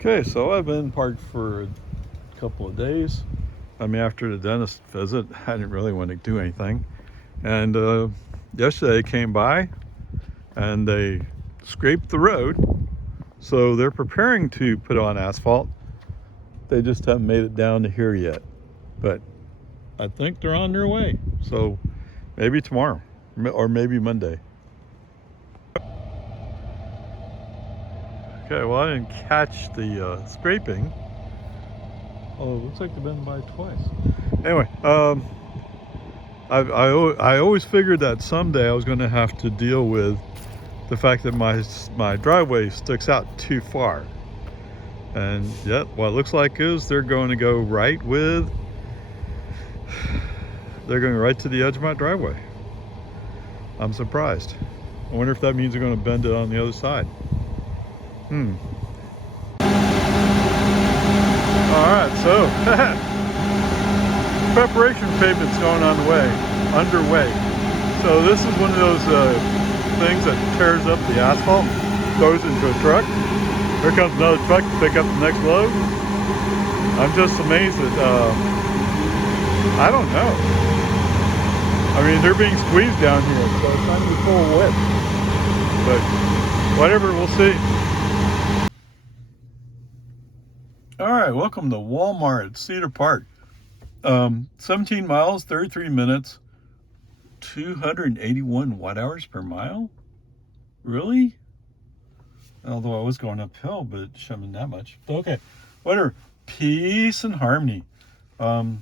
Okay, so I've been parked for a couple of days. I mean, after the dentist visit, I didn't really want to do anything. And yesterday they came by and they scraped the road. So they're preparing to put on asphalt. They just haven't made it down to here yet. But I think they're on their way. So maybe tomorrow or maybe Monday. Okay, well, I didn't catch the scraping. Oh, it looks like they've been by twice. Anyway, I always figured that someday I was going to have to deal with the fact that my driveway sticks out too far. And yet, what it looks like is they're going to go right to the edge of my driveway. I'm surprised. I wonder if that means they're going to bend it on the other side. Alright, so preparation pavement's going underway. So this is one of those things that tears up the asphalt, goes into a truck. Here comes another truck to pick up the next load. I'm just amazed that, I don't know. I mean, they're being squeezed down here, so it's time to full width. But whatever, we'll see. Alright, welcome to Walmart at Cedar Park. 17 miles, 33 minutes, 281 watt-hours per mile? Really? Although I was going uphill, but it shouldn't have been that much. Okay, whatever. Peace and harmony. The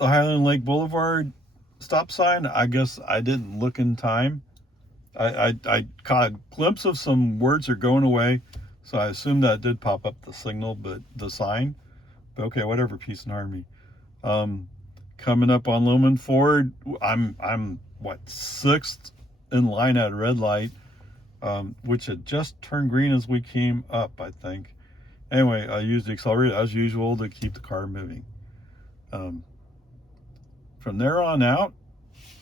Highland Lake Boulevard stop sign, I guess I didn't look in time. I caught a glimpse of some words are going away. So I assume that did pop up the signal, but the sign. But okay, whatever, peace and harmony. Coming up on Loman Ford, I'm what, 6th in line at a red light, which had just turned green as we came up, I think. Anyway, I used the accelerator as usual to keep the car moving. From there on out,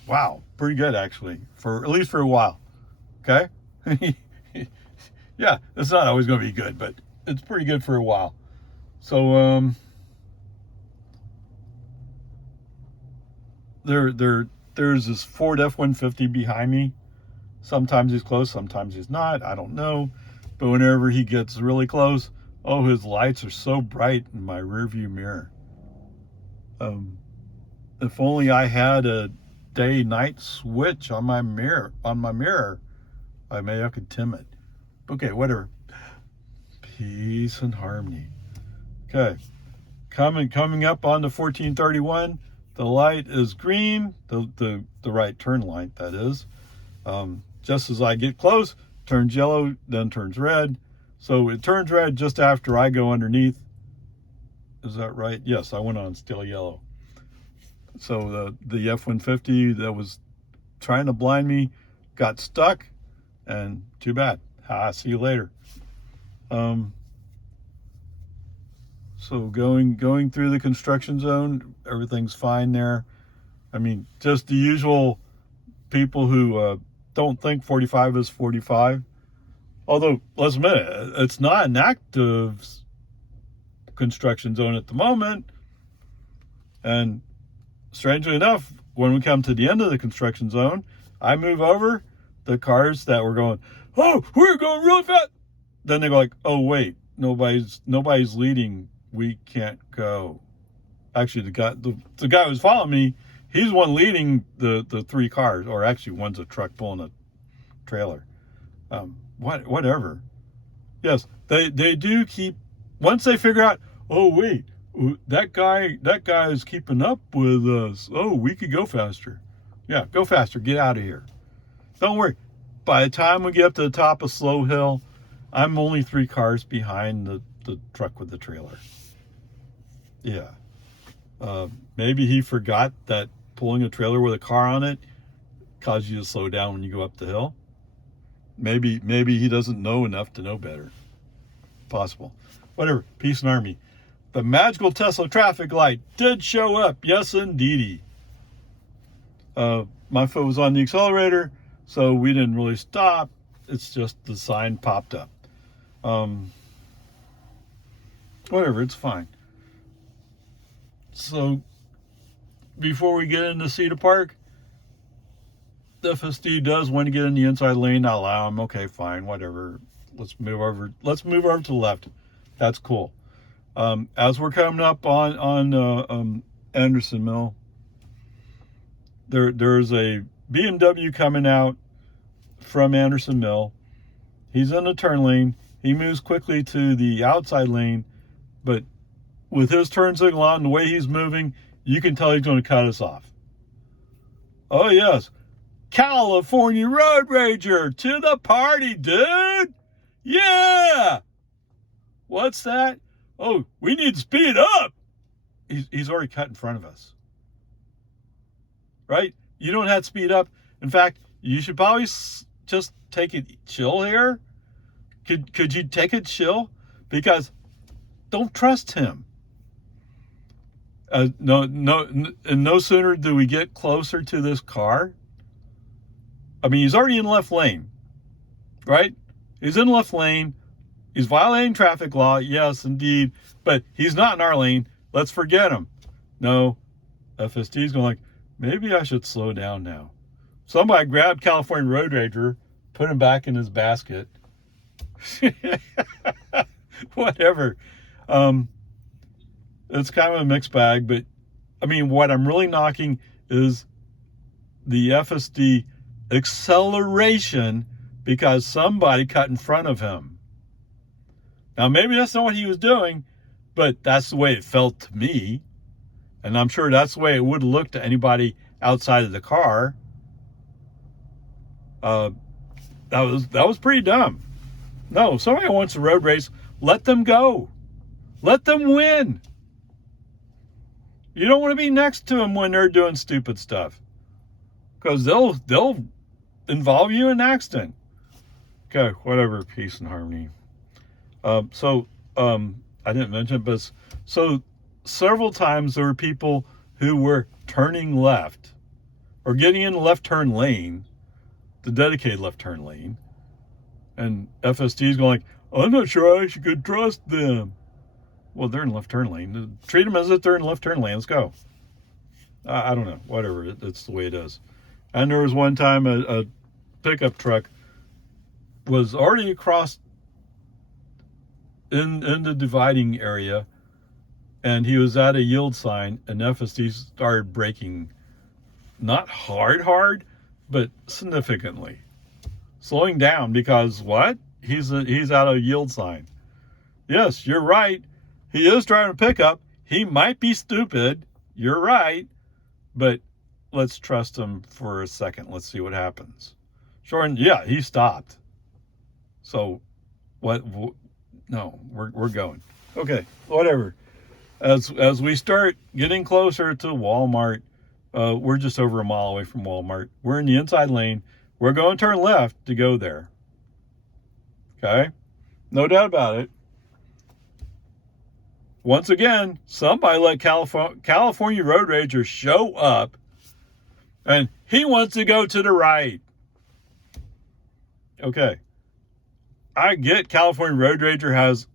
wow, pretty good actually, at least for a while. Okay. Yeah, it's not always going to be good, but it's pretty good for a while. So there's this Ford F-150 behind me. Sometimes he's close, sometimes he's not. I don't know. But whenever he gets really close, oh, his lights are so bright in my rearview mirror. If only I had a day-night switch on my mirror, I may have could dim it. Okay, whatever. Peace and harmony. Okay, coming up on the 1431. The light is green. The right turn light, that is. Just as I get close, turns yellow, then turns red. So it turns red just after I go underneath. Is that right? Yes, I went on still yellow. So the F-150 that was trying to blind me got stuck, and too bad. See you later. So going through the construction zone, everything's fine there. I mean, just the usual people who don't think 45 is 45. Although, let's admit it, it's not an active construction zone at the moment. And strangely enough, when we come to the end of the construction zone, I move over. The cars that were going, oh, we're going really fast. Then they go like, oh, wait, nobody's leading. We can't go. Actually, the guy who's following me, he's one leading the 3 cars, or actually one's a truck pulling a trailer. Whatever. Yes, they do keep, once they figure out, oh, wait, that guy is keeping up with us. Oh, we could go faster. Yeah, go faster. Get out of here. Don't worry. By the time we get up to the top of Slow Hill, I'm only 3 cars behind the truck with the trailer. Yeah. Maybe he forgot that pulling a trailer with a car on it causes you to slow down when you go up the hill. Maybe he doesn't know enough to know better. Possible. Whatever. Peace and harmony. The magical Tesla traffic light did show up. Yes, indeedy. My foot was on the accelerator, so we didn't really stop. It's just the sign popped up. Whatever, it's fine. So before we get into Cedar Park, the FSD does want to get in the inside lane. I'll allow him. Okay, fine, whatever. Let's move over to the left. That's cool. As we're coming up on Anderson Mill, there's a BMW coming out from Anderson Mill. He's in the turn lane. He moves quickly to the outside lane, but with his turn signal on, the way he's moving, you can tell he's going to cut us off. Oh yes, California Road Rager to the party, dude. Yeah. What's that? Oh, we need to speed up. He's already cut in front of us. Right? You don't have to speed up. In fact, you should probably just take it chill here. Could you take it chill? Because don't trust him. No sooner do we get closer to this car. I mean, he's already in the left lane, right? He's in the left lane. He's violating traffic law, yes, indeed, but he's not in our lane. Let's forget him. No, FSD's going like, maybe I should slow down now. Somebody grabbed California Road Rager, put him back in his basket. Whatever. It's kind of a mixed bag, but I mean, what I'm really knocking is the FSD acceleration because somebody cut in front of him. Now, maybe that's not what he was doing, but that's the way it felt to me. And I'm sure that's the way it would look to anybody outside of the car. That was pretty dumb. No, somebody wants a road race, let them go. Let them win. You don't want to be next to them when they're doing stupid stuff, because they'll involve you in an accident. Okay, whatever, peace and harmony. I didn't mention it, but so several times there were people who were turning left or getting in the left turn lane, the dedicated left turn lane, and FSD is going like, I'm not sure I could trust them. Well, they're in the left turn lane. Treat them as if they're in the left turn lane. Let's go. I don't know. Whatever. It's the way it is. And there was one time a pickup truck was already across in the dividing area, and he was at a yield sign, and FSD started braking, not hard, but significantly, slowing down because what? He's at a yield sign. Yes, you're right. He is driving a pickup. He might be stupid. You're right, but let's trust him for a second. Let's see what happens. Sure, yeah, he stopped. So, what? No, we're going. Okay, whatever. As we start getting closer to Walmart, we're just over a mile away from Walmart. We're in the inside lane. We're going to turn left to go there. Okay, no doubt about it. Once again, somebody let California Road Rager show up, and he wants to go to the right. Okay. I get California Road Rager has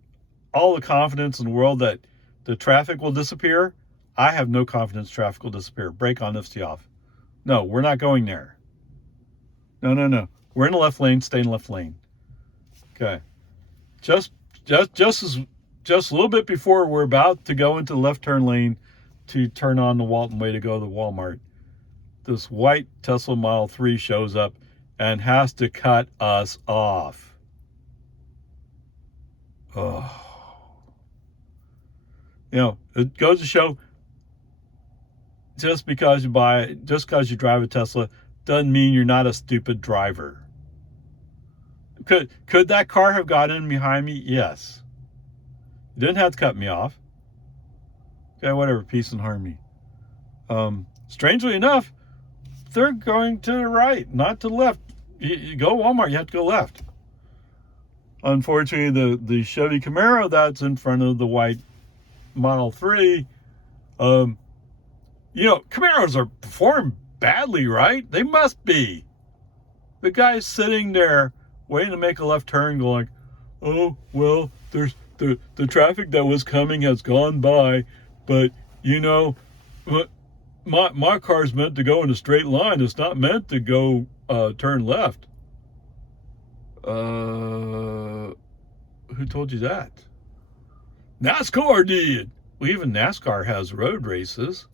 all the confidence in the world that the traffic will disappear. I have no confidence traffic will disappear. Brake on, lift off. No, we're not going there. No. We're in the left lane. Stay in the left lane. Okay. Just a little bit before we're about to go into the left turn lane to turn on the Walton way to go to Walmart, this white Tesla Model 3 shows up and has to cut us off. Oh, it goes to show, just because you drive a Tesla doesn't mean you're not a stupid driver. Could that car have got in behind me? Yes. You didn't have to cut me off. Okay, whatever, peace and harmony. Strangely enough, they're going to the right, not to the left. You go to Walmart, you have to go left. Unfortunately, the Chevy Camaro that's in front of the white Model 3, Camaros are performing badly, right? They must be. The guy's sitting there waiting to make a left turn going, oh, well, there's the traffic that was coming has gone by, but you know, my car's meant to go in a straight line. It's not meant to go turn left. Who told you that? NASCAR did. Well, even NASCAR has road races,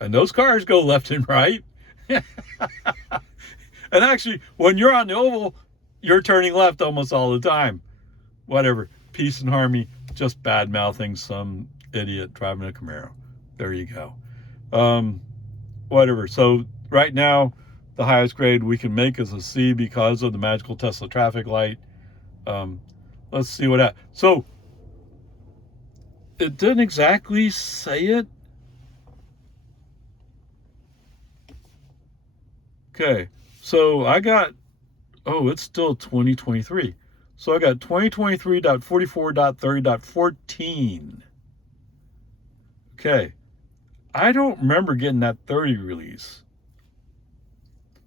and those cars go left and right. And actually, when you're on the oval, you're turning left almost all the time. Whatever. Peace and harmony. Just bad mouthing some idiot driving a Camaro. There you go. Whatever. So right now, the highest grade we can make is a C because of the magical Tesla traffic light. Let's see what that. So it didn't exactly say it. Okay. So I got, it's still 2023. So I got 2023.44.30.14. Okay. I don't remember getting that 30 release.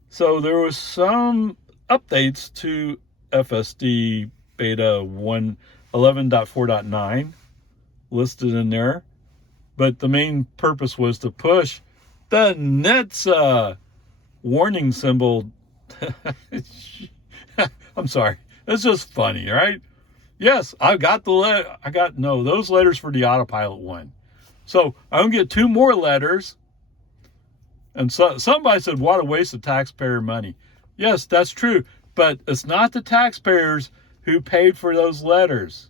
So there was some updates to FSD beta 11.4.9 listed in there. But the main purpose was to push the NHTSA warning symbol. I'm sorry. It's just funny, right? Yes, I got those letters for the autopilot one. So I'm going to get 2 more letters. And so somebody said, what a waste of taxpayer money. Yes, that's true. But it's not the taxpayers who paid for those letters.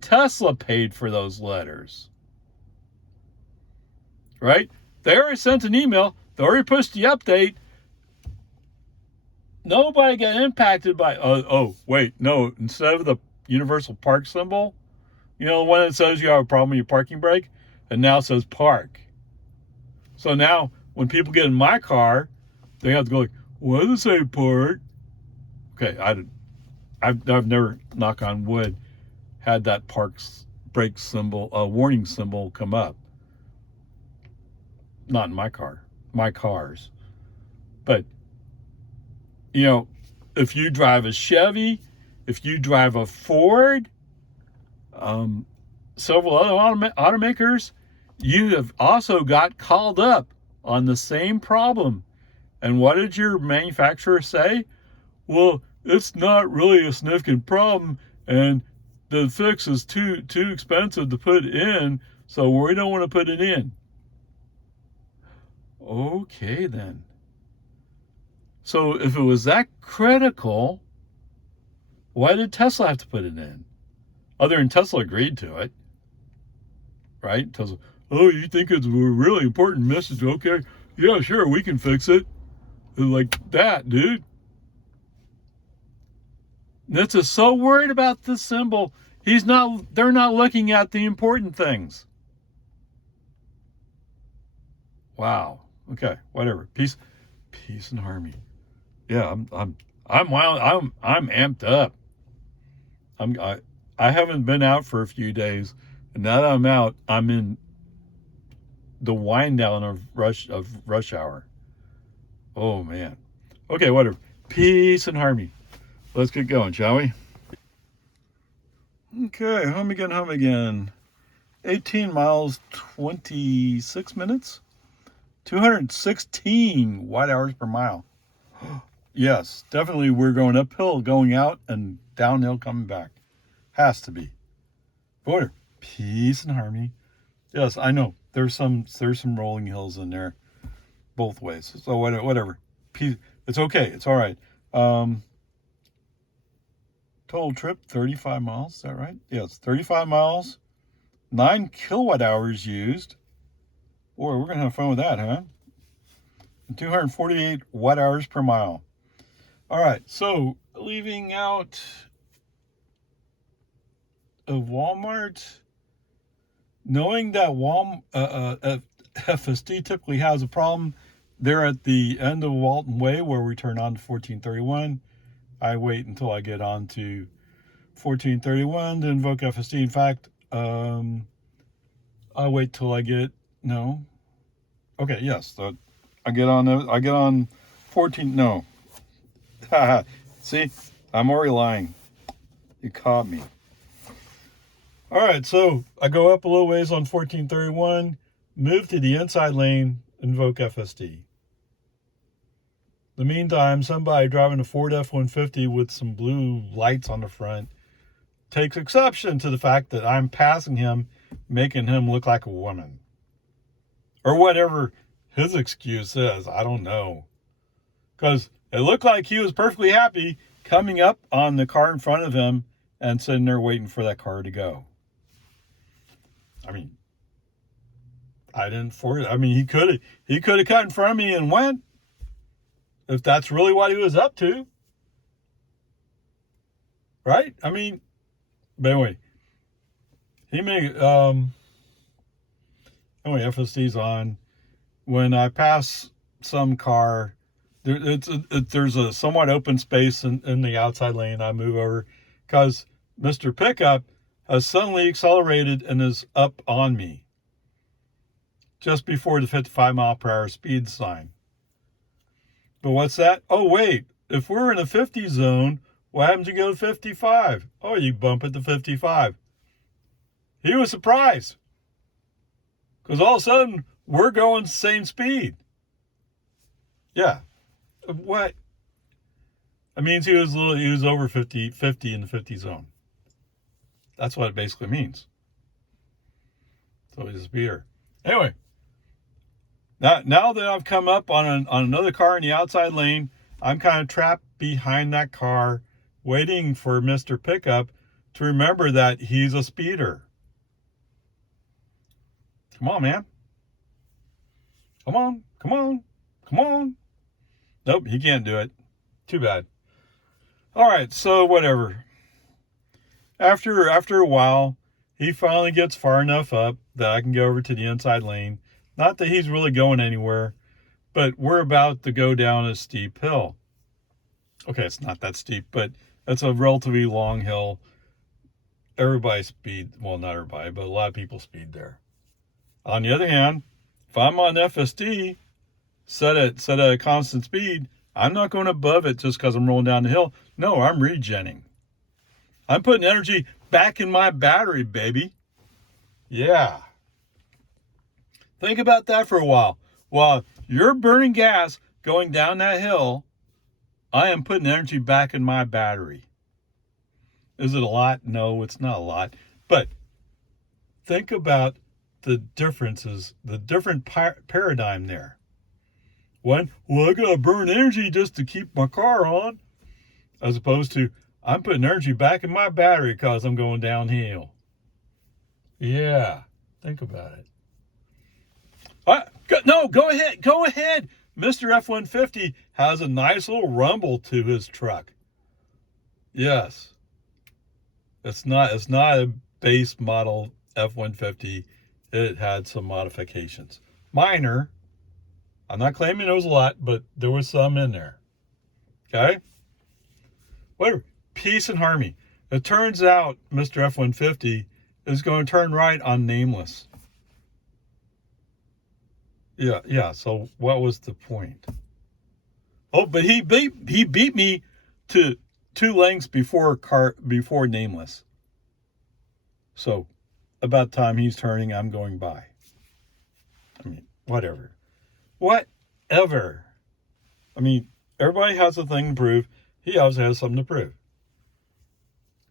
Tesla paid for those letters. Right? They already sent an email. They already pushed the update. Nobody got impacted by, instead of the universal park symbol, you know, the one that says you have a problem with your parking brake, it now says park. So now when people get in my car, they have to go like, what does it say park? Okay, I've never, knock on wood, had that park brake symbol, warning symbol come up. Not in my cars. But, you know, if you drive a Chevy, if you drive a Ford, several other automakers, you have also got called up on the same problem. And what did your manufacturer say? Well, it's not really a significant problem, and the fix is too expensive to put in, so we don't want to put it in. Okay, then. So if it was that critical, why did Tesla have to put it in? Other than Tesla agreed to it, right? Tesla, you think it's a really important message? Okay, yeah, sure, we can fix it. Like that, dude. NHTSA is so worried about this symbol. They're not looking at the important things. Wow. Okay, whatever. Peace and harmony. Yeah, I'm amped up. I haven't been out for a few days, and now that I'm out, I'm in the wind down of rush hour. Oh man. Okay, whatever. Peace and harmony. Let's get going, shall we? Okay, home again. 18 miles, 26 minutes. 216 watt hours per mile. Yes, definitely we're going uphill, going out, and downhill coming back. Has to be. Whatever. Peace and harmony. Yes, I know. There's some rolling hills in there, both ways. So whatever. Peace. It's okay. It's all right. Total trip 35 miles. Is that right? Yes, 35 miles. 9 kilowatt hours used. Boy, we're gonna have fun with that, huh? 248 watt hours per mile. All right. So leaving out of Walmart, knowing that FSD typically has a problem, they're at the end of Walton Way where we turn on to 1431. I wait until I get on to 1431 to invoke FSD. In fact, I wait till I get, no. Okay, yes. I get on 14, no. See, I'm already lying. You caught me. All right, so I go up a little ways on 1431, move to the inside lane, invoke FSD. The meantime, somebody driving a Ford F-150 with some blue lights on the front takes exception to the fact that I'm passing him, making him look like a woman. Or whatever his excuse is, I don't know. Because it looked like he was perfectly happy coming up on the car in front of him and sitting there waiting for that car to go. I mean, I didn't force it. I mean, he could have cut in front of me and went, if that's really what he was up to. Right? I mean, but anyway, he may, anyway, FSD's on. When I pass some car, there's a somewhat open space in the outside lane. I move over because Mr. Pickup has suddenly accelerated and is up on me just before the 55-mile-per-hour speed sign. But what's that? Oh, wait. If we're in a 50 zone, what happens if you go to 55? Oh, you bump it to 55. He was surprised. Because all of a sudden, we're going the same speed. Yeah. What? That means he was over 50 in the 50 zone. That's what it basically means. So he's a speeder. Anyway. Now that I've come up on another car in the outside lane, I'm kind of trapped behind that car, waiting for Mr. Pickup to remember that he's a speeder. Come on, man. Come on. Nope, he can't do it. Too bad. All right, so whatever. After a while, he finally gets far enough up that I can go over to the inside lane. Not that he's really going anywhere, but we're about to go down a steep hill. Okay, it's not that steep, but it's a relatively long hill. Everybody speed, well, not everybody, but a lot of people speed there. On the other hand, if I'm on FSD, set at a constant speed, I'm not going above it just because I'm rolling down the hill. No, I'm regenning. I'm putting energy back in my battery, baby. Yeah. Think about that for a while. While you're burning gas going down that hill, I am putting energy back in my battery. Is it a lot? No, it's not a lot. But think about the differences, the different paradigm there. One, well, I got to burn energy just to keep my car on. As opposed to, I'm putting energy back in my battery because I'm going downhill. Yeah, think about it. Go ahead. Mr. F-150 has a nice little rumble to his truck. Yes. It's not a base model F-150. It had some modifications. Minor. I'm not claiming there was a lot, but there was some in there. Okay? Whatever. Peace and harmony. It turns out Mr. F-150 is going to turn right on Nameless. Yeah. So what was the point? Oh, but he beat me to 2 lengths before Nameless. So about time he's turning, I'm going by. I mean, whatever. I mean, everybody has a thing to prove. He also has something to prove.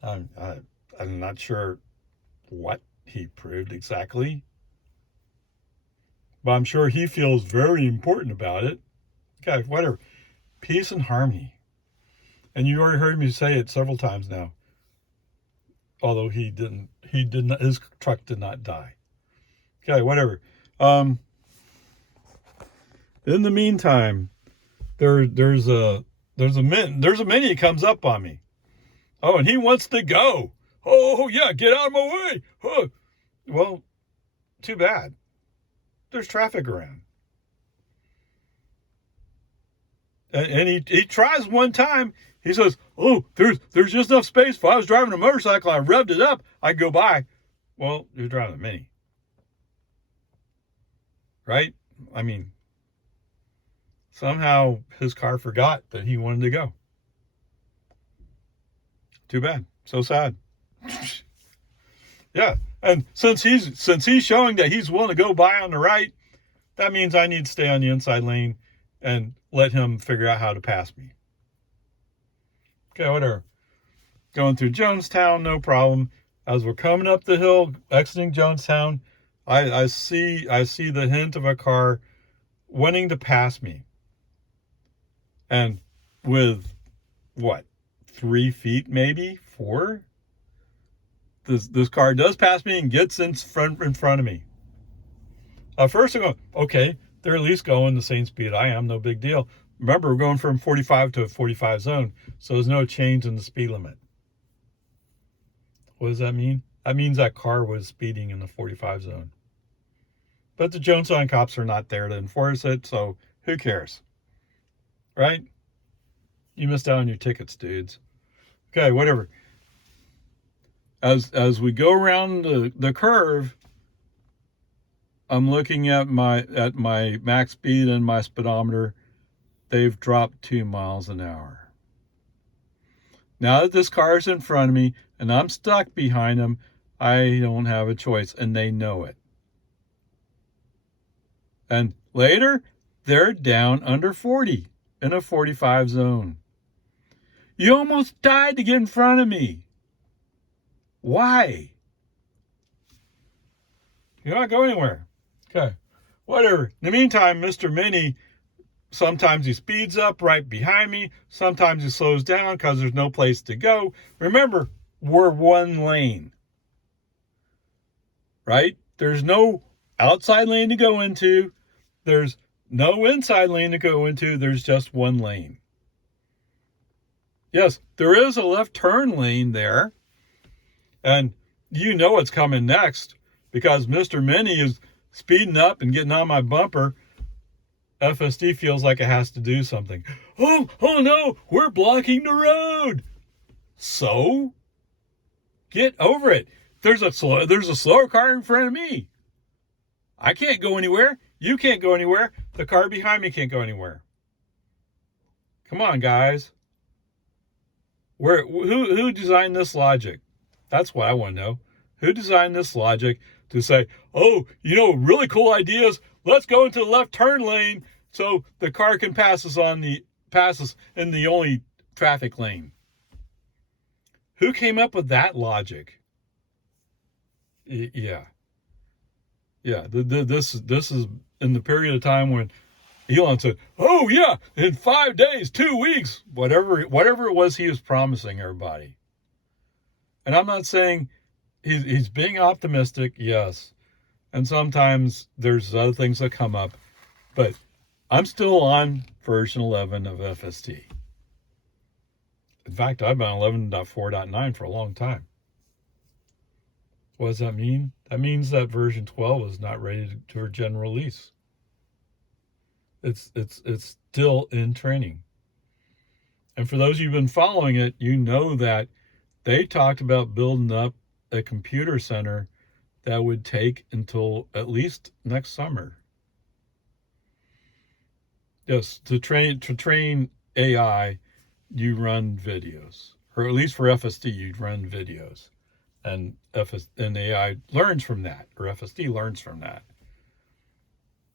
I'm not sure what he proved exactly, but I'm sure he feels very important about it. Okay, whatever. Peace and harmony. And you already heard me say it several times now. Although he did not, his truck did not die. Okay, whatever. In the meantime, there's a mini that comes up on me. Oh, and he wants to go. Oh yeah, get out of my way. Oh. Well, too bad. There's traffic around. And he tries one time. He says, oh, there's just enough space. If I was driving a motorcycle, I revved it up, I'd go by. Well, you're driving a Mini. Right? I mean, somehow his car forgot that he wanted to go. Too bad. So sad. Yeah. And since he's showing that he's willing to go by on the right, that means I need to stay on the inside lane and let him figure out how to pass me. Okay, whatever. Going through Jonestown, no problem. As we're coming up the hill, exiting Jonestown, I see the hint of a car wanting to pass me. And with what, 3 feet, maybe 4? This car does pass me and gets in front of me. First, I'm going, okay, they're at least going the same speed I am, no big deal. Remember, we're going from 45 to a 45 zone, so there's no change in the speed limit. What does that mean? That means that car was speeding in the 45 zone. But the Jonestown cops are not there to enforce it, so who cares? Right? You missed out on your tickets, dudes. Okay, whatever. As we go around the curve, I'm looking at my max speed and my speedometer. They've dropped 2 miles an hour. Now that this car is in front of me and I'm stuck behind them, I don't have a choice, and they know it. And later, they're down under 40 in a 45 zone. You almost died to get in front of me. Why? You're not going anywhere. Okay, whatever. In the meantime, Mr. Mini, sometimes he speeds up right behind me. Sometimes he slows down because there's no place to go. Remember, we're one lane, right? There's no outside lane to go into. There's no inside lane to go into. There's just one lane. Yes, there is a left turn lane there. And you know what's coming next because Mr. Mini is speeding up and getting on my bumper. FSD feels like it has to do something. Oh no, we're blocking the road. So get over it. There's a slower car in front of me. I can't go anywhere. You can't go anywhere. The car behind me can't go anywhere. Come on, guys. Who designed this logic? That's what I want to know. Who designed this logic to say, oh, really cool ideas. Let's go into the left turn lane so the car can pass us in the only traffic lane. Who came up with that logic? Yeah. This is in the period of time when Elon said, oh yeah, in 5 days, 2 weeks, whatever it was he was promising everybody. And I'm not saying he's being optimistic, yes. And sometimes there's other things that come up. But I'm still on version 11 of FSD. In fact, I've been on 11.4.9 for a long time. What does that mean? That means that version 12 is not ready for general release. It's still in training. And for those of you who've been following it, you know that they talked about building up a computer center that would take until at least next summer. Yes, to train AI, you run videos. Or at least for FSD, you run videos. And AI learns from that, or FSD learns from that.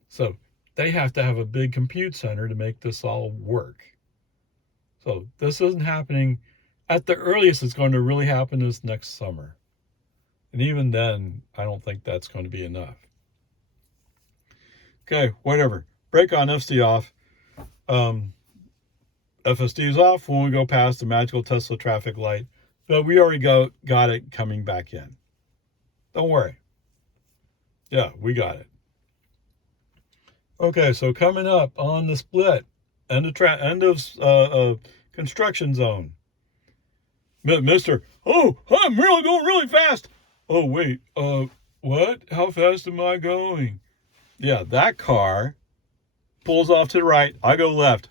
So they have to have a big compute center to make this all work. So this isn't happening. At the earliest, it's going to really happen this next summer. And even then, I don't think that's going to be enough. Okay, whatever. Brake on FSD off. FSD is off when we go past the magical Tesla traffic light. But we already got it coming back in. Don't worry. Yeah, we got it. Okay, so coming up on the split, end of construction zone. Mr. Oh, I'm really going really fast. Oh, wait, what? How fast am I going? Yeah, that car pulls off to the right. I go left.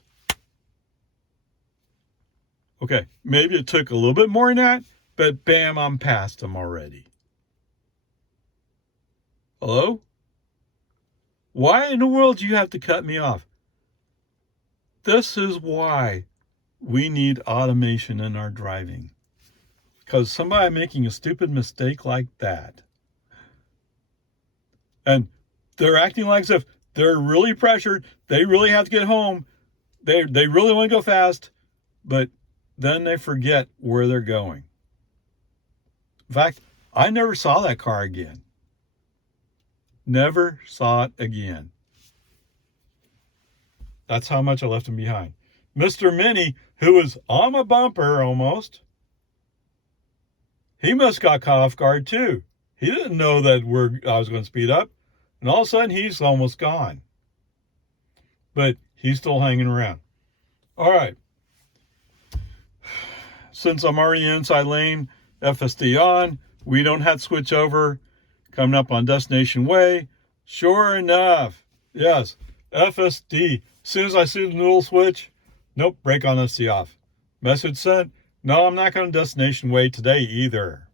Okay, maybe it took a little bit more than that, but bam, I'm past him already. Hello? Why in the world do you have to cut me off? This is why we need automation in our driving. Because somebody making a stupid mistake like that, and they're acting like as if they're really pressured, they really have to get home, they really want to go fast, but then they forget where they're going. In fact, I never saw that car again. Never saw it again. That's how much I left him behind. Mr. Minnie, who was on my bumper almost, he must got caught off guard too. He didn't know that I was going to speed up, and all of a sudden he's almost gone. But he's still hanging around. All right. Since I'm already inside lane, FSD on, we don't have to switch over. Coming up on Destination Way. Sure enough, yes, FSD. As soon as I see the little switch, nope, brake on FSD off. Message sent. No, I'm not going to Destination Way today either.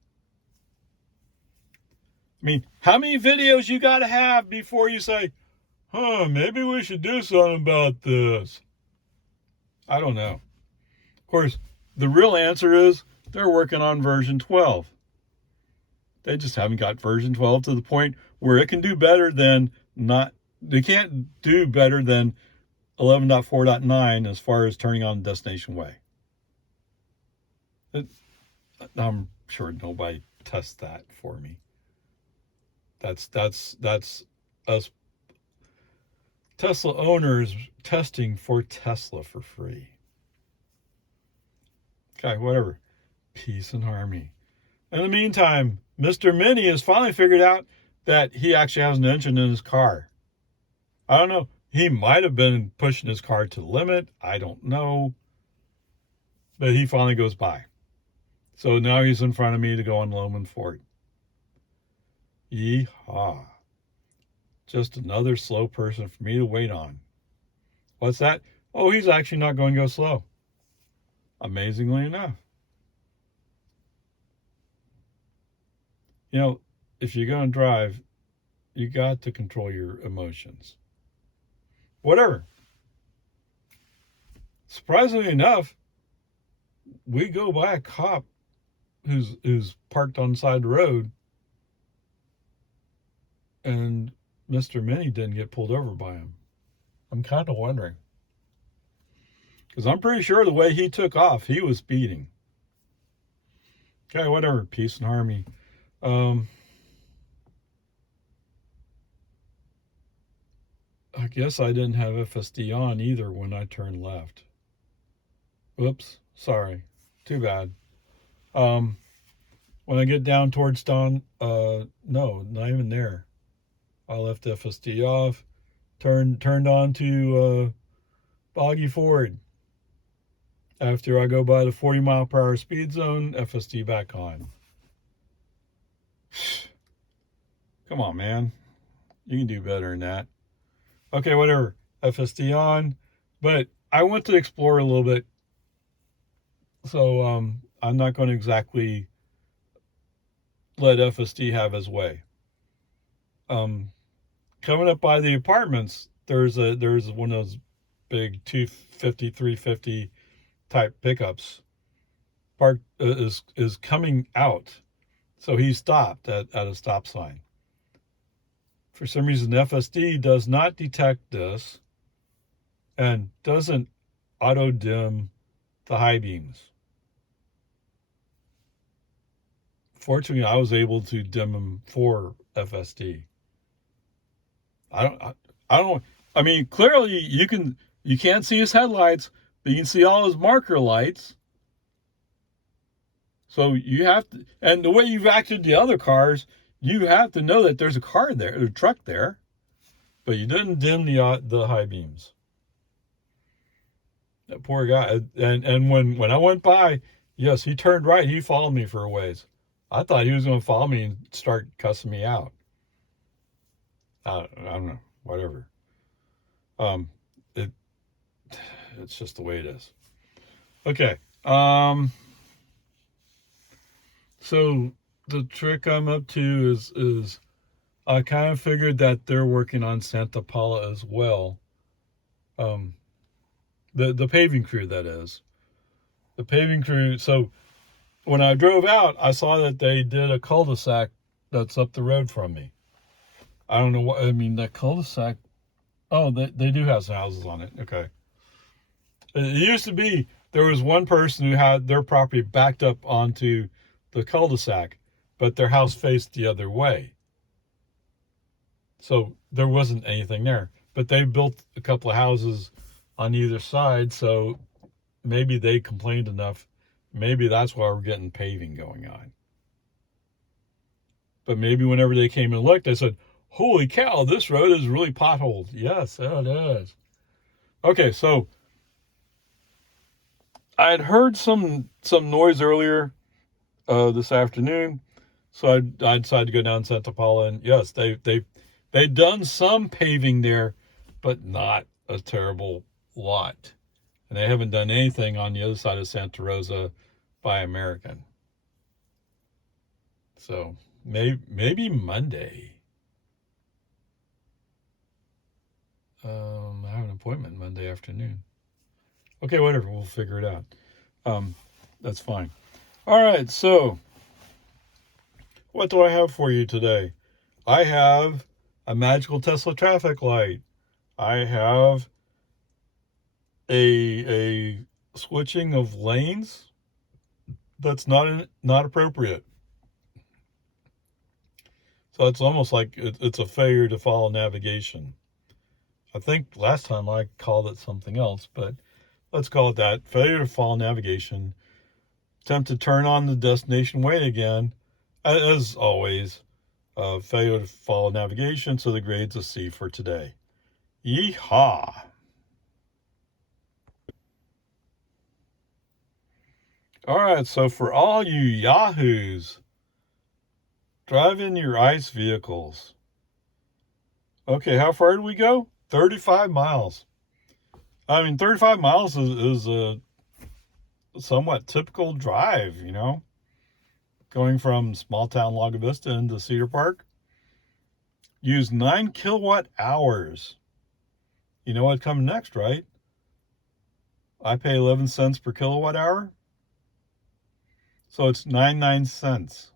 I mean, how many videos you got to have before you say, maybe we should do something about this? I don't know. Of course, the real answer is they're working on version 12. They just haven't got version 12 to the point where it can do better than they can't do better than 11.4.9 as far as turning on Destination Way. I'm sure nobody tests that for me. That's us Tesla owners testing for Tesla for free. Okay, whatever. Peace and harmony. In the meantime, Mr. Minnie has finally figured out that he actually has an engine in his car. I don't know. He might have been pushing his car to the limit. I don't know. But he finally goes by. So now he's in front of me to go on Loman Ford. Yeehaw. Just another slow person for me to wait on. What's that? Oh, he's actually not going to go slow. Amazingly enough. You know, if you're going to drive, you got to control your emotions. Whatever. Surprisingly enough, we go by a cop who's parked on the side of the road, and Mr. Minnie didn't get pulled over by him. I'm kind of wondering. Because I'm pretty sure the way he took off, he was speeding. Okay, whatever. Peace and harmony. I guess I didn't have FSD on either when I turned left. Oops, sorry. Too bad. When I get down towards no, not even there. I left FSD off, turned on to Boggy Ford. After I go by the 40 mile per hour speed zone, FSD back on. Come on, man. You can do better than that. Okay, whatever. FSD on. But I want to explore a little bit. So I'm not going to exactly let FSD have his way. Coming up by the apartments, there's one of those big 250, 350 type pickups. Park is coming out. So he stopped at a stop sign. For some reason, FSD does not detect this and doesn't auto dim the high beams. Fortunately, I was able to dim them for FSD. I don't. I mean, clearly you can't see his headlights, but you can see all his marker lights. So you have to, and the way you've acted the other cars, you have to know that there's a car there, a truck there, but you didn't dim the high beams. That poor guy. And when I went by, yes, he turned right. He followed me for a ways. I thought he was going to follow me and start cussing me out. I don't know. Whatever. It's just the way it is. Okay. So the trick I'm up to is I kind of figured that they're working on Santa Paula as well. The paving crew, that is. The paving crew. So when I drove out, I saw that they did a cul-de-sac that's up the road from me. I don't know what, I mean, that cul-de-sac, oh, they do have some houses on it. Okay. It used to be, there was one person who had their property backed up onto the cul-de-sac, but their house faced the other way. So there wasn't anything there. But they built a couple of houses on either side, so maybe they complained enough. Maybe that's why we're getting paving going on. But maybe whenever they came and looked, they said, holy cow, this road is really potholed. Yes, it is. Okay, so I had heard some noise earlier this afternoon, so I decided to go down Santa Paula, and yes, they've done some paving there, but not a terrible lot. And they haven't done anything on the other side of Santa Rosa by American. So maybe Monday. I have an appointment Monday afternoon. Okay, whatever. We'll figure it out. That's fine. All right. So what do I have for you today? I have a magical Tesla traffic light. I have a switching of lanes that's not appropriate. So it's almost like it's a failure to follow navigation. I think last time I called it something else, but let's call it that. Failure to follow navigation. Attempt to turn on the destination way again. As always, failure to follow navigation, so the grade's a C for today. Yeehaw! All right, so for all you yahoos driving your ICE vehicles. Okay, how far did we go? 35 miles. I mean, 35 miles is a somewhat typical drive, you know, going from small town Lago Vista into Cedar Park. Use 9 kilowatt hours. You know what's coming next, right? I pay 11 cents per kilowatt hour. So it's 99 cents.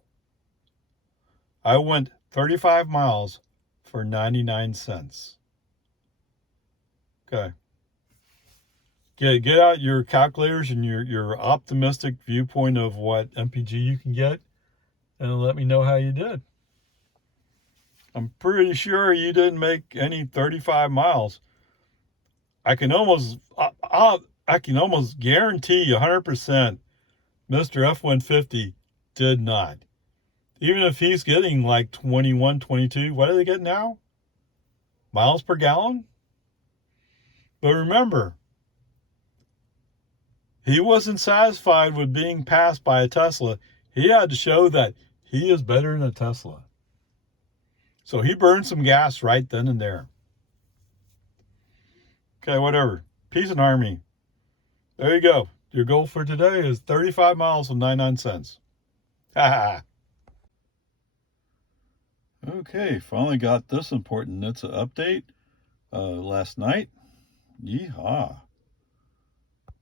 I went 35 miles for 99 cents. Okay. Get out your calculators and your optimistic viewpoint of what MPG you can get, and let me know how you did. I'm pretty sure you didn't make any 35 miles. I can almost guarantee 100% Mr. F-150 did not. Even if he's getting like 21, 22, what do they get now? Miles per gallon? But remember, he wasn't satisfied with being passed by a Tesla. He had to show that he is better than a Tesla. So he burned some gas right then and there. Okay, whatever. Peace and harmony. There you go. Your goal for today is 35 miles with 99 cents. Ha Okay, finally got this important NHTSA update last night. Yeehaw.